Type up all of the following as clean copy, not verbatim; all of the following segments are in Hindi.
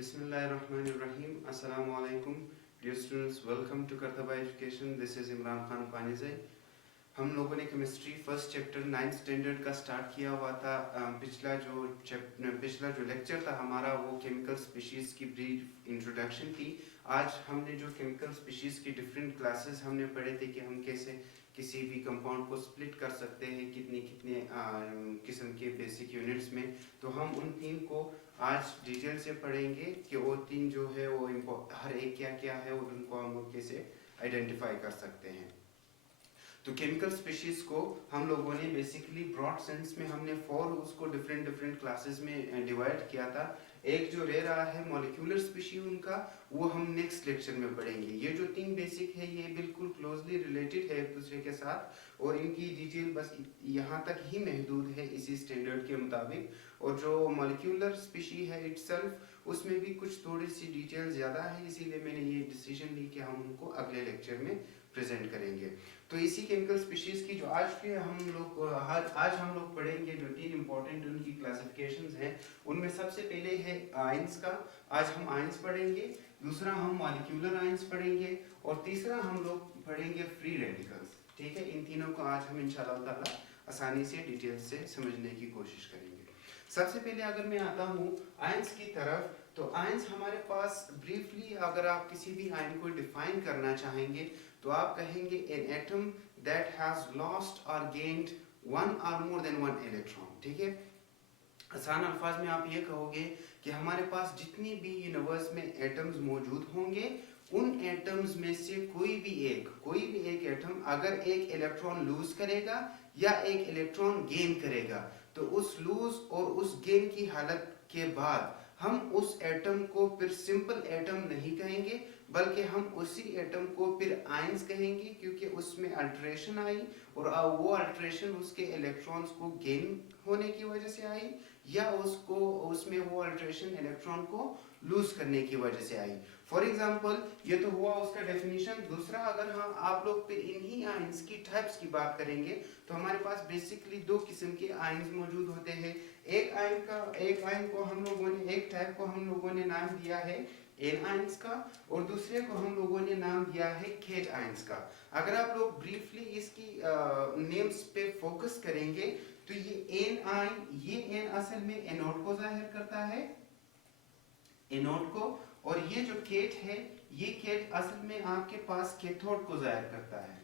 Bismillahirrahmanirrahim. Assalamu alaikum. Dear students, welcome to Kartaba Education. This is Imran Khan Panizai. हम लोगों ने chemistry first chapter 9th standard का स्टार्ट किया हुआ था। पिछला जो लेक्चर था हमारा वो केमिकल स्पीशीज़ की ब्रीफ इंट्रोडक्शन थी। आज हमने जो केमिकल स्पीशीज़ की डिफरेंट क्लासेस हमने पढ़े थे कि हम कैसे किसी भी कंपाउंड को स्प्लिट कर सकते हैं कितने कितने किस्म के बेसिक यूनिट्स में। तो हम उन तीन को आज डिटेल से पढ़ेंगे कि वो तीन जो है वो हर एक क्या क्या है और उनको हम लोग कैसे आइडेंटिफाई कर सकते हैं। तो केमिकल स्पीशीज को हम लोगों ने बेसिकली ब्रॉड सेंस में हमने 4 उसको डिफरेंट क्लासेस में डिवाइड किया था। एक जो रह रहा है मॉलिक्यूलर स्पीशी उनका, वो हम नेक्स्ट लेक्चर में पढ़ेंगे। ये जो 3 बेसिक है ये बिल्कुल क्लोजली रिलेटेड है एक दूसरे के साथ और इनकी डिटेल बस यहाँ तक ही महदूद है इसी स्टैंडर्ड के मुताबिक। और जो मॉलिक्यूलर स्पीशी है इटसेल्फ उसमें भी कुछ थोड़ी सी डिटेल ज़्यादा है, इसीलिए मैंने ये डिसीजन ली कि हम उनको अगले लेक्चर में प्रेजेंट करेंगे। तो इसी केमिकल स्पीशीज की जो आज हम लोग पढ़ेंगे जो 3 इंपॉर्टेंट उनकी क्लासिफिकेशंस हैं, उनमें सबसे पहले है आयंस का। आज हम आयंस पढ़ेंगे, दूसरा हम मॉलिक्यूलर आयंस पढ़ेंगे और तीसरा हम लोग पढ़ेंगे फ्री रेडिकल्स। ठीक है, इन तीनों को आज हम इंशाल्लाह ताला आसानी से डिटेल से समझने की कोशिश करेंगे। सबसे पहले अगर मैं आता हूँ आयंस की तरफ, तो आयंस हमारे पास ब्रीफली अगर आप किसी भी आयन को डिफाइन करना चाहेंगे तो आप कहेंगे an atom that has lost और गेन्ड वन और मोर देन वन इलेक्ट्रॉन। ठीक है, आसान अल्फाज में आप ये कहोगे कि हमारे पास जितनी भी यूनिवर्स में एटम्स मौजूद होंगे उन एटम्स में से कोई भी एक एटम अगर एक इलेक्ट्रॉन लूज करेगा या एक इलेक्ट्रॉन गेन करेगा तो उस लूज और उस गेन की हालत के बाद हम उस एटम को फिर सिंपल एटम नहीं कहेंगे बल्कि हम उसी एटम को फिर आयंस कहेंगे, क्योंकि उसमें अल्टरेशन आई और वो अल्टरेशन उसके इलेक्ट्रॉन्स को गेन होने की वजह से आई या उसमें वो अल्टरेशन इलेक्ट्रॉन को लूज करने की वजह से आई। फॉर एग्जाम्पल ये तो हुआ उसका डेफिनेशन। दूसरा अगर हम आप लोग फिर इन्हीं आयंस की टाइप्स की बात करेंगे तो हमारे पास बेसिकली 2 किस्म के आयंस मौजूद होते हैं। एक आयन को हम लोगों ने एक टाइप को हम लोगों ने नाम दिया है एन आयंस का और दूसरे को हम लोगों ने नाम दिया है केट आयंस का। अगर आप लोग ब्रीफली इसकी नेम्स पे फोकस करेंगे तो ये एन असल में एनोड को जाहिर करता है, एनोड को, और ये जो केट है ये केट असल में आपके पास कैथोड को जाहिर करता है।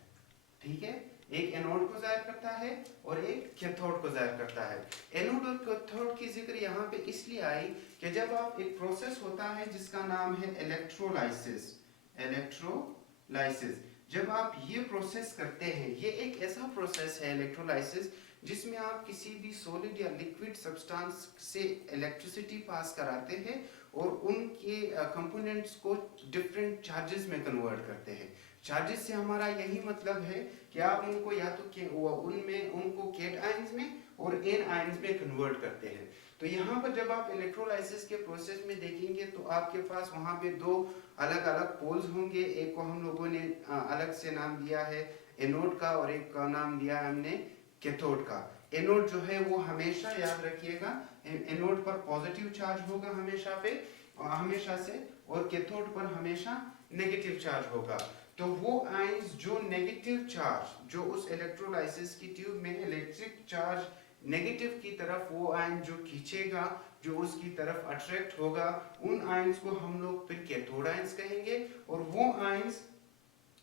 ठीक है, एक एनोड को जाहिर करता है और एक कैथोड को जाहिर करता है। एनोड और कैथोड की जिक्र यहाँ पे इसलिए आई कि जब आप एक प्रोसेस होता है जिसका नाम है इलेक्ट्रोलाइसिस, जब आप ये प्रोसेस करते हैं, ये एक ऐसा प्रोसेस है इलेक्ट्रोलाइसिस जिसमें आप किसी भी सॉलिड या लिक्विड सब्सटेंस से इलेक्ट्रिसिटी पास कराते हैं और उनके कंपोनेंट्स को डिफरेंट चार्जेस में कन्वर्ट करते हैं। चार्जेस से हमारा यही मतलब है कि आप उनको या तो उनको केट आयंस में और एन आयंस में कन्वर्ट करते हैं। तो यहाँ पर जब आप इलेक्ट्रोलाइसिस के प्रोसेस में देखेंगे तो आपके पास वहाँ पे 2 अलग पोल्स होंगे। एक को हम लोगों ने अलग से नाम दिया है एनोड का और एक का नाम दिया है हमने कैथोड का। एनोड जो है वो हमेशा याद रखिएगा एनोड पर पॉजिटिव चार्ज होगा हमेशा से और कैथोड पर हमेशा नेगेटिव चार्ज होगा। तो वो आयंस जो नेगेटिव चार्ज जो उस इलेक्ट्रोलाइसिस की ट्यूब में इलेक्ट्रिक चार्ज नेगेटिव की तरफ वो आयन जो खींचेगा, जो उसकी तरफ अट्रैक्ट होगा, उन आयंस को हम लोग फिर कैथोड आयंस कहेंगे। और वो आयंस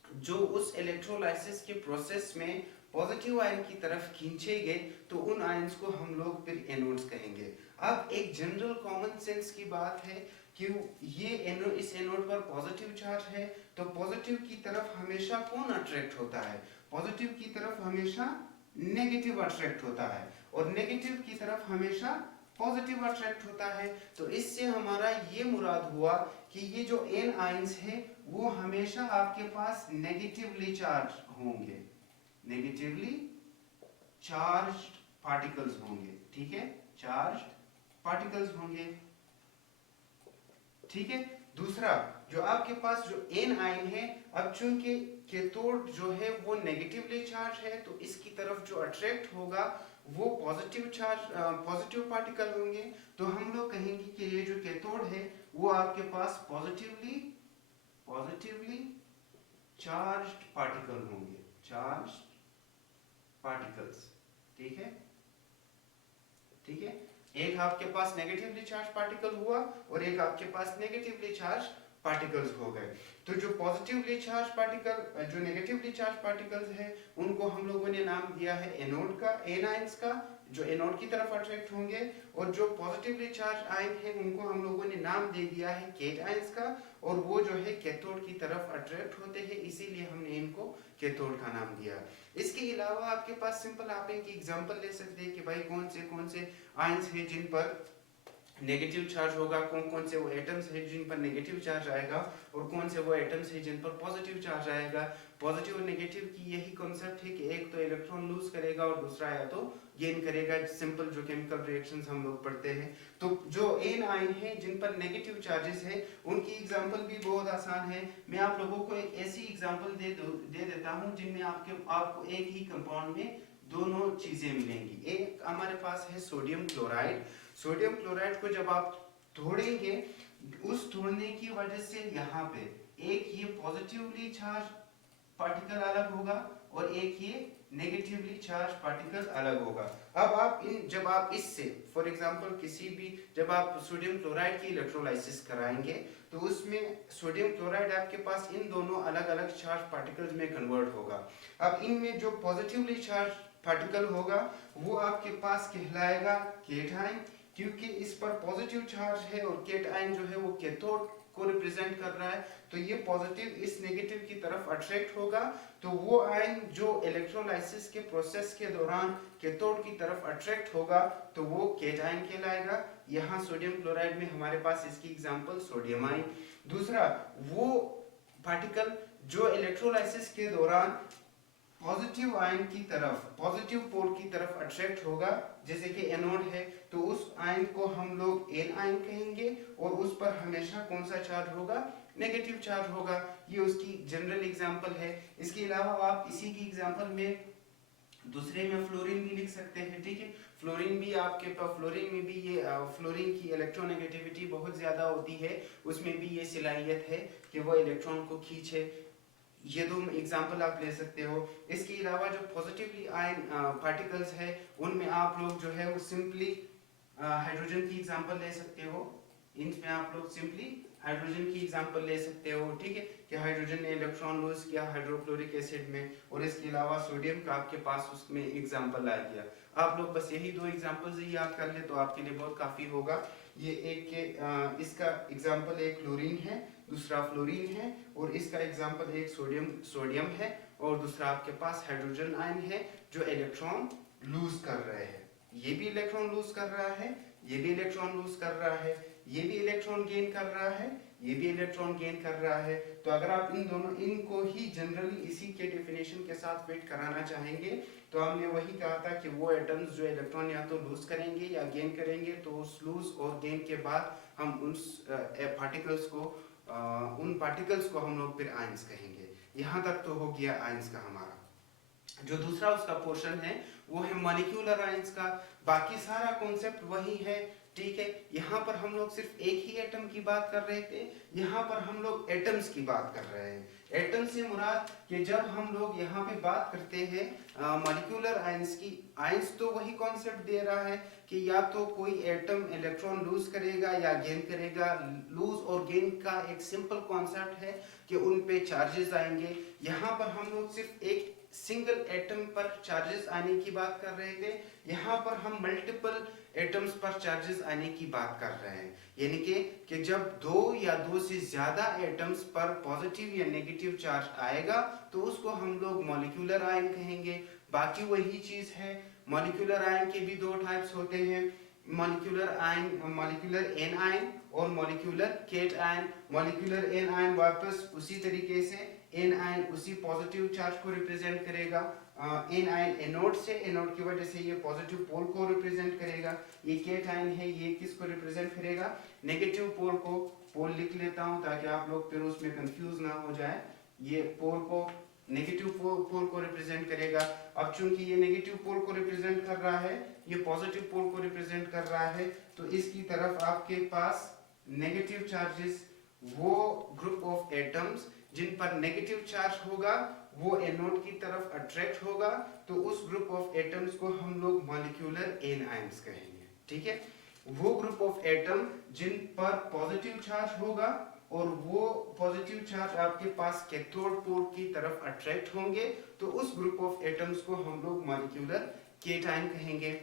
जो उस इलेक्ट्रोलाइसिस के प्रोसेस में पॉजिटिव आयन की तरफ खींचेंगे तो उन आयंस को हम लोग फिर एनोड्स कहेंगे। अब एक जनरल कॉमन सेंस की बात है कि इस एनोड पर पॉजिटिव चार्ज है तो पॉजिटिव की तरफ हमेशा कौन अट्रैक्ट होता है? पॉजिटिव की तरफ हमेशा नेगेटिव अट्रैक्ट होता है और नेगेटिव की तरफ हमेशा पॉजिटिव अट्रैक्ट होता है। तो इससे हमारा ये मुराद हुआ कि ये जो एन आयंस है वो हमेशा आपके पास नेगेटिवली चार्ज होंगे, नेगेटिवली चार्ज्ड पार्टिकल्स होंगे। ठीक है, चार्ज्ड पार्टिकल्स होंगे। ठीक है, दूसरा जो आपके पास जो एन आयन है, अब चूंकि कैथोड जो है वो नेगेटिवली चार्ज है तो इसकी तरफ जो अट्रैक्ट होगा वो पॉजिटिव पार्टिकल होंगे। तो हम लोग कहेंगे कि ये जो कैथोड है वो आपके पास पॉजिटिवली चार्ज्ड पार्टिकल होंगे, चार्ज्ड पार्टिकल्स। ठीक है, ठीक है। एक आपके पास नेगेटिवली चार्ज पार्टिकल हुआ और एक आपके पास नेगेटिवली चार्ज पार्टिकल्स हो गए। तो जो पॉजिटिवली चार्ज पार्टिकल, जो नेगेटिवली चार्ज पार्टिकल्स है, उनको हम लोगों ने नाम दिया है एनोड का, एनाइंस का, जो एनोड की तरफ अट्रैक्ट होंगे। और जो पॉजिटिवली चार्ज आयन है उनको हम लोगों ने नाम दे दिया है कैटायंस का, और वो जो है कैथोड की तरफ अट्रैक्ट होते हैं, इसीलिए हमने इनको कैथोड का नाम दिया। इसके अलावा आपके पास सिंपल आप एक एग्जांपल ले सकते हैं कि भाई कौन से आयंस हैं जिन पर नेगेटिव चार्ज होगा, कौन कौन से वो एटम्स हैं जिन पर नेगेटिव चार्ज आएगा, और कौन से वो एटम्स हैं जिन पर पॉजिटिव चार्ज आएगा। पॉजिटिव और नेगेटिव की यही कॉन्सेप्ट है कि एक तो इलेक्ट्रॉन लूज करेगा और दूसरा या तो गेन करेगा, सिंपल जो केमिकल रिएक्शंस हम लोग पढ़ते हैं। तो जो एन आयन है जिन पर नेगेटिव चार्जेस है, उनकी एग्जांपल भी बहुत आसान है। मैं आप लोगों को एक ऐसी एग्जांपल दे देता हूं जिनमें आपको एक ही कंपाउंड में दोनों चीजें मिलेंगी। एक हमारे पास है सोडियम क्लोराइड। सोडियम क्लोराइड को जब आप तोड़ेंगे, उस तोड़ने की वजह से यहाँ पे एक ये पॉजिटिवली चार्ज पार्टिकल अलग होगा और एक ये नेगेटिवली चार्ज पार्टिकल अलग होगा। अब जब आप इससे फॉर एग्जांपल जब आप सोडियम क्लोराइड की इलेक्ट्रोलाइसिस कराएंगे, तो उसमें सोडियम क्लोराइड आपके पास इन दोनों अलग अलग चार्ज पार्टिकल्स में कन्वर्ट होगा। अब इनमें जो पॉजिटिवली चार्ज पार्टिकल होगा वो आपके पास कहलाएगा केटायन, क्योंकि इस पर पॉजिटिव चार्ज है, और केटायन जो है वो कैथोड को रिप्रेजेंट कर रहा है। तो ये पॉजिटिव इस नेगेटिव की तरफ अट्रैक्ट होगा, तो वो आयन जो इलेक्ट्रोलाइसिस के प्रोसेस के दौरान कैथोड की तरफ अट्रैक्ट होगा तो वो केटायन कहलाएगा। यहाँ सोडियम क्लोराइड में हमारे पास इसकी एग्जांपल सोडियम आयन। दूसरा, वो पार्टिकल जो इलेक्ट्रोलाइसिस के दौरान पॉजिटिव आयन की तरफ, पॉजिटिव पोल की तरफ अट्रैक्ट होगा, जैसे कि एनोड है, तो उस आयन को हम लोग एन आयन कहेंगे, और उस पर हमेशा कौन सा चार्ज होगा, नेगेटिव चार्ज होगा। ये उसकी जनरल एग्जांपल है। इसके अलावा आप इसी की एग्जांपल में दूसरे में फ्लोरीन भी लिख सकते हैं। ठीक है, फ्लोरीन भी आपके पास, फ्लोरीन में भी ये फ्लोरीन की इलेक्ट्रोनेगेटिविटी बहुत ज्यादा होती है, उसमें भी ये सलाहियत है कि वो इलेक्ट्रॉन को खींचे। ये दो एग्जांपल आप ले सकते हो। इसके अलावा जो पॉजिटिवली आयन पार्टिकल्स है, उनमें आप लोग जो है वो सिंपली हाइड्रोजन की एग्जांपल ले सकते हो। इनमें आप लोग सिंपली हाइड्रोजन की एग्जांपल ले सकते हो। ठीक है, कि हाइड्रोजन ने इलेक्ट्रॉन लूज किया हाइड्रोक्लोरिक एसिड में, और इसके अलावा सोडियम का आपके पास उसमें एग्जांपल आ गया। आप लोग बस यही दो एग्जांपल्स ही याद कर ले तो आपके लिए बहुत काफी होगा। ये एक के इसका एग्जांपल एक क्लोरीन है, दूसरा फ्लोरीन है, और इसका एग्जांपल एक सोडियम है, और दूसरा आपके पास हाइड्रोजन आयन है जो इलेक्ट्रॉन लूज कर रहे हैं। ये भी इलेक्ट्रॉन लूज कर रहा है, ये भी इलेक्ट्रॉन लूज कर रहा है, ये भी इलेक्ट्रॉन गेन कर रहा है, ये भी इलेक्ट्रॉन गेन कर रहा है। तो अगर आप इनको ही जनरली इसी के डेफिनेशन के साथ फिट कराना चाहेंगे, तो हमने वही कहा था कि वो एटम्स जो इलेक्ट्रॉन या तो लूज करेंगे या गेन करेंगे, तो उस लूज और गेन के बाद हम उन पार्टिकल्स को हम लोग फिर आयंस कहेंगे। यहाँ तक तो हो गया आयंस का हमारा। जो दूसरा उसका पोर्शन है वो है मॉलिक्यूलर आयंस का। बाकी सारा कॉन्सेप्ट वही है। ठीक है, यहाँ पर हम लोग सिर्फ एक ही एटम की बात कर रहे थे, यहाँ पर हम लोग एटम्स की बात कर रहे हैं। एटम से मुराद कि जब हम लोग यहाँ पे बात करते हैं मॉलिक्यूलर आयंस की, आयंस तो वही कॉन्सेप्ट दे रहा है कि या तो कोई एटम इलेक्ट्रॉन लूज करेगा या गेन करेगा। लूज और गेन का एक सिंपल कॉन्सेप्ट है कि उन पे चार्जेस आएंगे। यहाँ पर हम लोग सिर्फ एक सिंगल एटम पर चार्जेस आने की बात कर रहे थे, यहाँ पर हम मल्टीपल एटम्स पर चार्जेस आने की बात कर रहे हैं। यानी कि जब दो या दो से ज्यादा एटम्स पर पॉजिटिव या नेगेटिव चार्ज आएगा तो उसको हम लोग मॉलिक्यूलर आयन कहेंगे। बाकी वही चीज है। मॉलिक्यूलर आयन के भी दो टाइप्स होते हैं, molecular ion, molecular anion और molecular cation. Molecular anion वापस उसी तरीके से एन आयन उसी पॉजिटिव चार्ज को रिप्रेजेंट करेगा। एन आयन एनोड से, एनोड की वजह से ये पॉजिटिव पोल को रिप्रेजेंट करेगा। ये केट आयन है, ये किसको रिप्रेजेंट करेगा, नेगेटिव पोल को। पोल लिख लेता हूं ताकि आप लोग फिर उसमें कंफ्यूज ना हो जाए। ये पोल को, नेगेटिव पोल को रिप्रेजेंट करेगा। अब चूंकि ये नेगेटिव पोल को रिप्रेजेंट कर रहा है, ये पॉजिटिव पोल को रिप्रेजेंट कर रहा है, तो इसकी तरफ आपके पास नेगेटिव चार्जेस वो ग्रुप ऑफ एटम्स जिन पर नेगेटिव चार्ज होगा वो एनोड की तरफ अट्रैक्ट होगा, तो उस ग्रुप ऑफ एटम्स को हम लोग मॉलिक्यूलर एन आयंस कहेंगे, ठीक है। वो ग्रुप ऑफ एटम जिन पर पॉजिटिव चार्ज होगा और वो पॉजिटिव चार्ज आपके पास कैथोड पोल की तरफ अट्रैक्ट होंगे, तो उस ग्रुप ऑफ एटम्स को हम लोग मॉलिक्यूलर केटायन कहेंगे।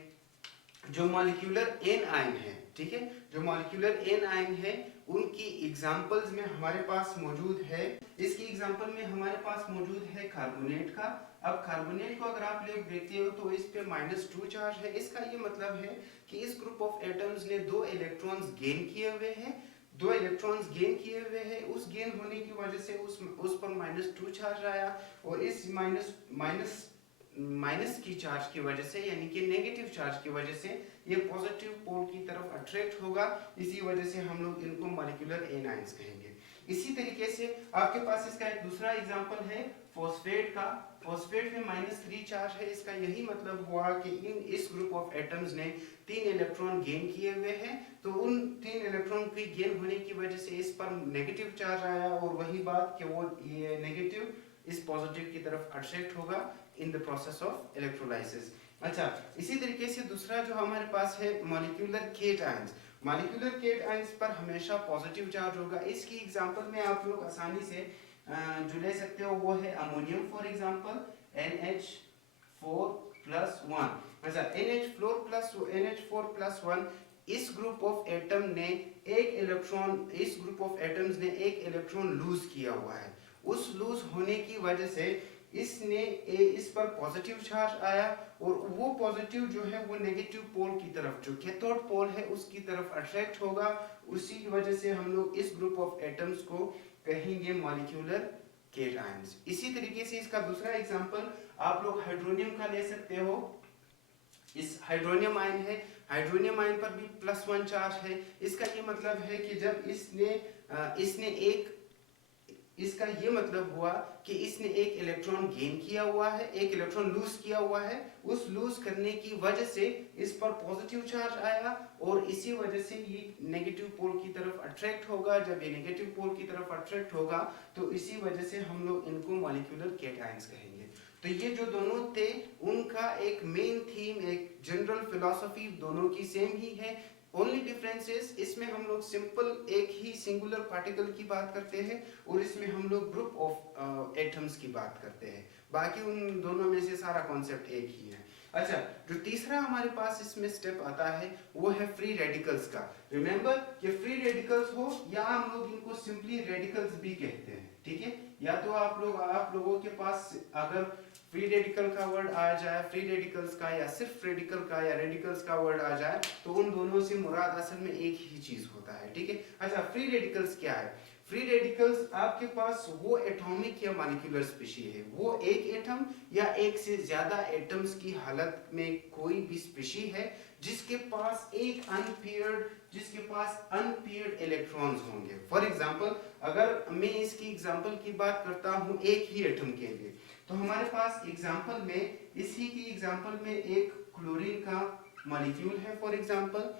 जो मॉलिक्यूलर एन आयन है, ठीक है, जो मॉलिक्यूलर एन आयन है उनकी एग्जांपल्स में हमारे पास मौजूद है, इसकी एग्जांपल में हमारे पास मौजूद है कार्बोनेट का। अब कार्बोनेट को अगर आप लोग देखते हो तो इस पे -2 चार्ज है। इसका ये मतलब है कि इस ग्रुप ऑफ एटम्स ने 2 इलेक्ट्रॉन्स गेन किए हुए हैं, 2 इलेक्ट्रॉन्स गेन किए हुए हैं। उस गेन होने की वजह से उस पर -2 चार्ज आया, और इस माइनस की चार्ज की वजह से, यानी कि नेगेटिव चार्ज की वजह से ये पॉजिटिव पोल की तरफ अट्रैक्ट होगा। इसी वजह से हम लोग इनको मॉलिक्यूलर एन आयंस कहेंगे। इसी तरीके से आपके पास इसका एक दूसरा एग्जांपल है फॉस्फेट का। फॉस्फेट में -3 चार्ज है। इसका यही मतलब हुआ कि इस ग्रुप ऑफ एटम्स ने 3 इलेक्ट्रॉन गेन किए हुए हैं, तो उन 3 इलेक्ट्रॉन की गेन होने की वजह से इस पर नेगेटिव चार्ज आया, और वही बात कि वो ये नेगेटिव इस पॉजिटिव की तरफ अट्रैक्ट होगा in the process of electrolysis. अच्छा, इसी तरीके से दूसरा जो हमारे पास है molecular cations. Molecular cations पर हमेशा पॉजिटिव चार्ज होगा। इसकी एग्जांपल में आप लोग आसानी से जो ले सकते हो वो है अमोनियम, फॉर एग्जांपल NH4+1। अच्छा, NH4+1 इस ग्रुप ऑफ एटम ने एक इलेक्ट्रॉन, इस ग्रुप ऑफ एटम्स ने एक इलेक्ट्रॉन लूज किया हुआ है। उस लूज होने की वजह से इस पर पॉजिटिव चार्ज आया, और वो पॉजिटिव जो है वो नेगेटिव पोल की तरफ, जो कैथोड पोल है उसकी तरफ अट्रैक्ट होगा। उसी की वजह से हम लोग इस ग्रुप ऑफ एटम्स को कहेंगे मॉलिक्यूलर केट आयंस। इसी तरीके से इसका दूसरा एग्जांपल आप लोग हाइड्रोनियम का ले सकते हो। इस हाइड्रोनियम आयन है, हाइड्रोनियम आयन पर भी +1 चार्ज है। इसका ये मतलब है कि जब इसका ये मतलब हुआ कि इसने एक इलेक्ट्रॉन गेन किया हुआ है, एक इलेक्ट्रॉन लूज किया हुआ है। उस लूज करने की वजह से इस पर पॉजिटिव चार्ज आया, और इसी वजह से ये नेगेटिव पोल की तरफ अट्रैक्ट होगा। जब ये नेगेटिव पोल की तरफ अट्रैक्ट होगा तो इसी वजह से हम लोग इनको मॉलिक्यूलर केट आयंस कहेंगे। तो ये जो दोनों थे उनका एक मेन थीम, एक जनरल फिलॉसफी दोनों की सेम ही है। ओनली डिफरेंस इज इसमें हम लोग सिंपल एक ही सिंगुलर पार्टिकल की बात करते हैं, और इसमें हम लोग ग्रुप ऑफ एटम्स की बात करते हैं। बाकी उन दोनों में से सारा कॉन्सेप्ट एक ही है। अच्छा, जो तीसरा हमारे पास इसमें स्टेप आता है वो है फ्री रेडिकल्स का। रिमेंबर कि फ्री रेडिकल्स हो या हम लोग इनको सिंपली रेडिकल्स भी कहते हैं, ठीक है। या तो आप लोगों के पास अगर फ्री रेडिकल का वर्ड आ जाए, फ्री रेडिकल्स का, या सिर्फ रेडिकल का या रेडिकल्स का वर्ड आ जाए, तो उन दोनों से मुराद असल में एक ही चीज होता है, ठीक है। अच्छा, फ्री रेडिकल्स क्या है? फ्री रेडिकल्स आपके पास वो एटॉमिक या मॉलिक्यूलर स्पीशी है, वो एक एटम या एक से ज्यादा एटम्स की हालत में कोई भी स्पीशी है जिसके पास अनपेयर्ड इलेक्ट्रॉन्स होंगे। फॉर एग्जांपल, अगर मैं इसकी एग्जांपल की बात करता हूं एक ही एटम के लिए, तो हमारे पास एग्जांपल में, इसी की एग्जांपल में एक क्लोरीन का मॉलिक्यूल है फॉर एग्जांपल।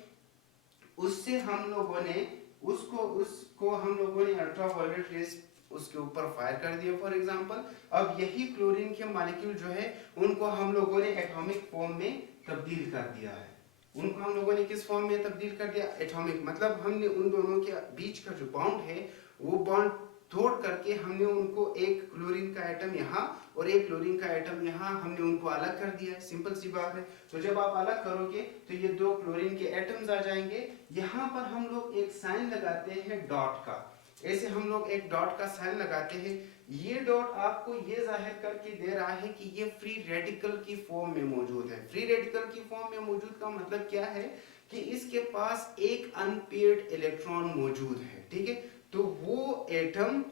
उससे हम लोगों ने उसको हम लोगों ने अल्ट्रावायलेट रेज उसके ऊपर फायर कर दिया फॉर एग्जांपल। अब यही क्लोरीन के मॉलिक्यूल जो है उनको हम लोगों ने एटॉमिक फॉर्म में तब्दील कर दिया है। उनको हम लोगों ने किस फॉर्म में तब्दील कर दिया? एटॉमिक, मतलब हमने उन दोनों के बीच का जो बॉन्ड है वो बॉन्ड तोड़ करके हमने उनको एक क्लोरीन का एटम यहाँ और एक क्लोरीन का एटम यहाँ, हमने उनको अलग कर दिया है। सिंपल सी बात है। तो जब आप अलग करोगे तो ये दो क्लोरीन के एटम्स आ जाएंगे। यहाँ पर हम लोग एक साइन लगाते हैं डॉट का, ऐसे हम लोग एक डॉट का साइन लगाते हैं। ये डॉट आपको ये जाहिर करके दे रहा है कि ये फ्री रेडिकल की फॉर्म में मौजूद है। फ्री रेडिकल की फॉर्म में मौजूद का मतलब क्या है कि इसके पास एक अनपेयर्ड इलेक्ट्रॉन मौजूद है, ठीक है। तो वो एटम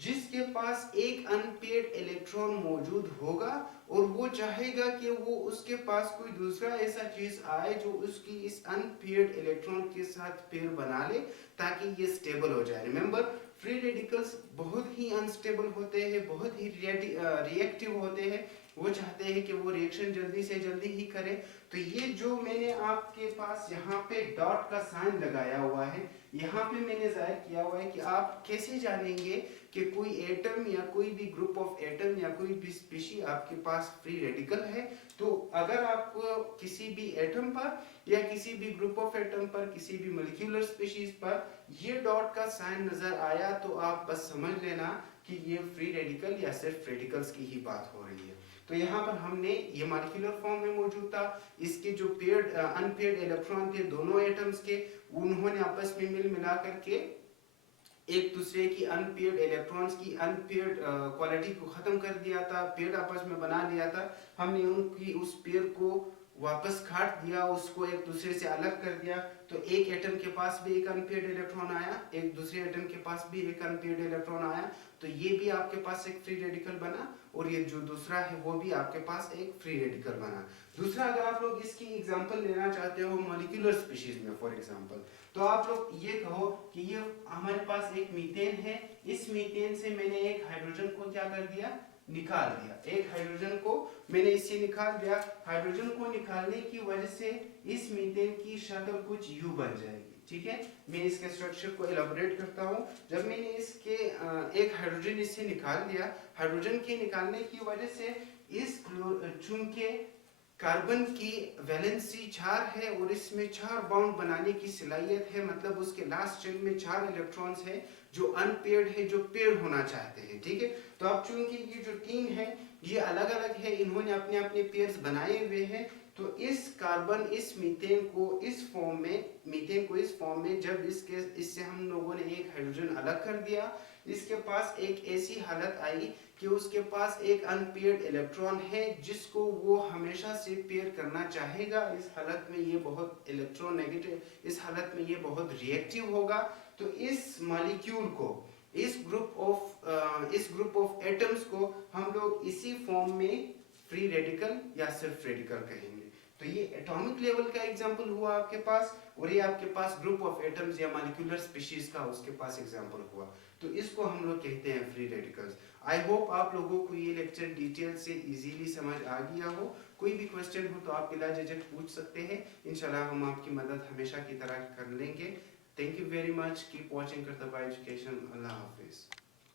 जिसके पास एक अनपेयर्ड इलेक्ट्रॉन मौजूद होगा और वो चाहेगा कि वो उसके पास कोई दूसरा ऐसा चीज आए जो उसकी इस अनपेयर्ड इलेक्ट्रॉन के साथ पेयर बना ले ताकि ये स्टेबल हो जाए। रिमेंबर, फ्री रेडिकल्स बहुत ही अनस्टेबल होते हैं, बहुत ही रिएक्टिव होते हैं। वो चाहते हैं कि वो रिएक्शन जल्दी से जल्दी ही करे। तो ये जो मैंने आपके पास यहाँ पे डॉट का साइन लगाया हुआ है, यहाँ पे मैंने जाहिर किया हुआ है कि आप कैसे जानेंगे कि कोई एटम या कोई भी ग्रुप ऑफ एटम या कोई भी स्पीशी आपके पास फ्री रेडिकल है। तो अगर आपको किसी भी एटम पर या किसी भी ग्रुप ऑफ एटम पर, किसी भी मॉलिक्यूलर स्पीशीज पर ये डॉट का साइन नजर आया, तो आप बस समझ लेना कि ये फ्री रेडिकल या सिर्फ रेडिकल्स की ही बात हो रही है। तो यहाँ पर हमने ये मॉलिक्यूलर फॉर्म में मौजूद था, इसके जो पेयर्ड अनपेयर्ड इलेक्ट्रॉन थे दोनों एटम्स के, उन्होंने आपस में मिल मिला करके एक दूसरे की अनपेयर्ड इलेक्ट्रॉन्स की अनपेयर्ड क्वालिटी को खत्म कर दिया था, पेयर आपस में बना लिया था। हमने उनकी उस पेयर को वापस काट दिया, उसको एक दूसरे से अलग कर दिया। तो एक एटम के पास भी एक अनपेयर्ड इलेक्ट्रॉन आया, एक दूसरे एटम के पास भी एक अनपेयर्ड इलेक्ट्रॉन आया, तो ये भी आपके पास एक फ्री रेडिकल बना, और ये जो दूसरा है वो भी आपके पास एक फ्री रेडिकल बना। दूसरा, अगर आप लोग इसकी एग्जांपल लेना चाहते हो मॉलिक्यूलर स्पीशीज में, फॉर एग्जांपल, तो आप लोग ये कहो कि ये हमारे पास एक मीथेन है, इस मीथेन से मैंने एक हाइड्रोजन को क्या कर दिया, निकाल दिया। एक हाइड्रोजन को मैंने इससे निकाल दिया। हाइड्रोजन को निकालने की वजह से इस मीथेन की शक्ल कुछ यूं बन जाएगी। ठीक है, मैं इसके स्ट्रक्चर को एलाबोरेट करता हूँ। जब मैंने इसके एक हाइड्रोजन इससे निकाल दिया, हाइड्रोजन के निकालने की वजह से इस चूंकि कार्बन की वैलेंसी 4 है और इसमें 4 बॉन्ड बनाने की सलाहियत है, मतलब उसके लास्ट चेन में 4 इलेक्ट्रॉन्स है जो अनपेयर्ड है, जो पेयर्ड होना चाहते हैं। ठीक है, तो अब चूंकि ये जो 3 है ये अलग अलग है, इन्होंने अपने अपने पेयर्स बनाए हुए हैं, तो इस कार्बन इस मीथेन को इस फॉर्म में जब इससे हम लोगों ने एक हाइड्रोजन अलग कर दिया, इसके पास एक ऐसी हालत आई कि उसके पास एक अनपेयर्ड इलेक्ट्रॉन है जिसको वो हमेशा से पेयर करना चाहेगा। इस हालत में ये बहुत इलेक्ट्रोनेगेटिव, इस हालत में ये बहुत रिएक्टिव होगा। तो इस मॉलिक्यूल को, इस ग्रुप ऑफ एटम्स को हम लोग इसी फॉर्म में फ्री रेडिकल या सिर्फ रेडिकल कहेंगे। तो ये एटॉमिक लेवल का एग्जांपल हुआ आपके पास, और ये आपके पास ग्रुप ऑफ एटम्स या मॉलिक्यूलर स्पीशीज का उसके पास एग्जांपल हुआ। तो इसको हम लोग कहते हैं फ्री रेडिकल्स। आई होप आप लोगों को ये लेक्चर डिटेल से इजीली समझ आ गया हो। कोई भी क्वेश्चन हो तो आप बिला झिझक पूछ सकते हैं, इंशाल्लाह हम आपकी मदद हमेशा की तरह कर लेंगे। Thank you very much, keep watching करतबा एजुकेशन। अल्लाह हाफिज।